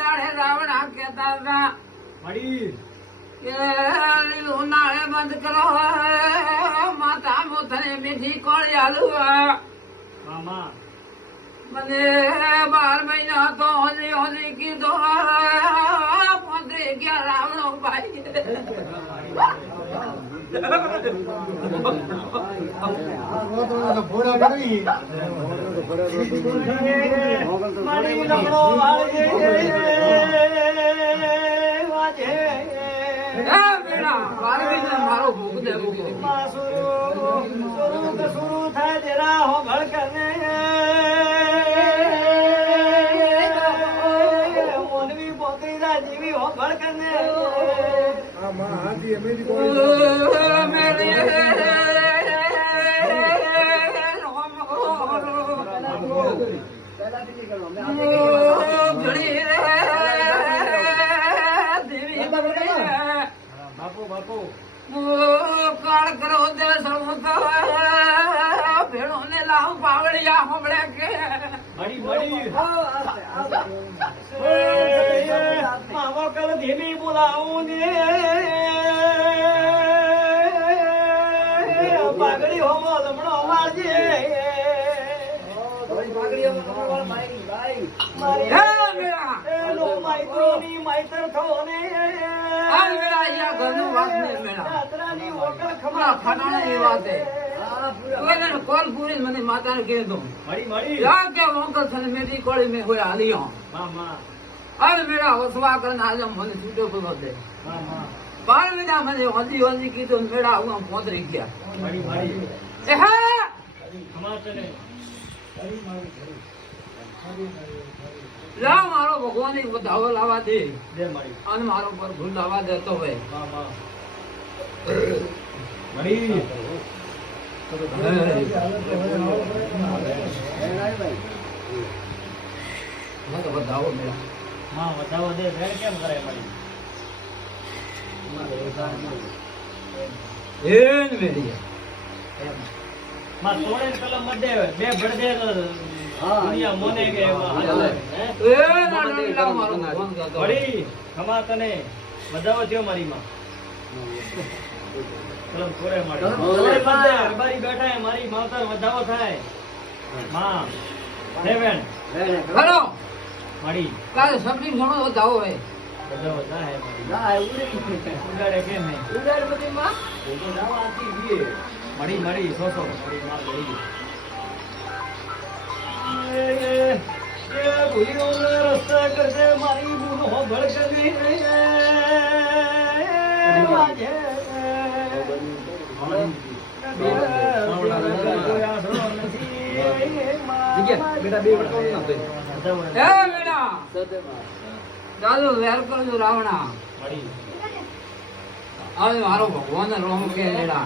દાડે રાવણા કહેતા હતા મળી કે ઉનાળે બંધ કરો માતા મોથને મીઠી કોળી હાલવા મામા મને 12 મહિના તો હોલી હોલી કીધો 15 ગયા રાવણો ભાઈ મારો ભૂખ દે શુરુ થાય જરા હો ઘર કરને મોનવી પોતરી જા જીવી હો ઘર કરને બાપુ બાપુ કાળ કરો દે ભેણો ને લાવ પાવડિયા હમણે કે મળી મળી મામા કલ ધીમી બોલાવું ને પાઘડી હોમો લમણો વાજે મારી માઈતર થો ને મને માતા ને કીધું મળી મળી કે મોકલ થને મેરી કોળી મેં કોઈ હાલી મામા અરે મેરા વસવા કરને આજે મને છૂટો પૂરો દે મામા 12 મહિના મને હોજી હોજી કીધું મેળા હું પોતરી ગયા મળી મળી એ હા સમાતને લા મારો ભગવાન એક ધાવો લાવવા દે દે મળી અને મારો પર ભૂલ લાવવા દેતો હોય મામા મળી મને તો બધાવો મેળા માં વધાવો દે વેર કેમ કરે મળી એન મેરી માં તોડે કલમ મડે બે ભડદે દુનિયા મોને કે એ ના મારો ફોન કરતો મળી ખમા તને વધાવો થયો મારી માં કલમ તોડે મારી બારી બેઠા હે મારી માવતર વધાવો થાય માં સેવન હેલો મળી કાલે સબ્જી ઘણો વધાવો હોય વધાવો થાય ઉડાડે કેમ નહીં મળી મળી સોસો મળી માં મળી એ ભૂલીઓ રસ્તા કરશે મારી બૂનો ભડકવી વાજે બેટા બે વટકો ના દે એ બેટા ચાલો વેર કરજો રાવણા મળી હવે મારો ભગવાન રોમ કે બેટા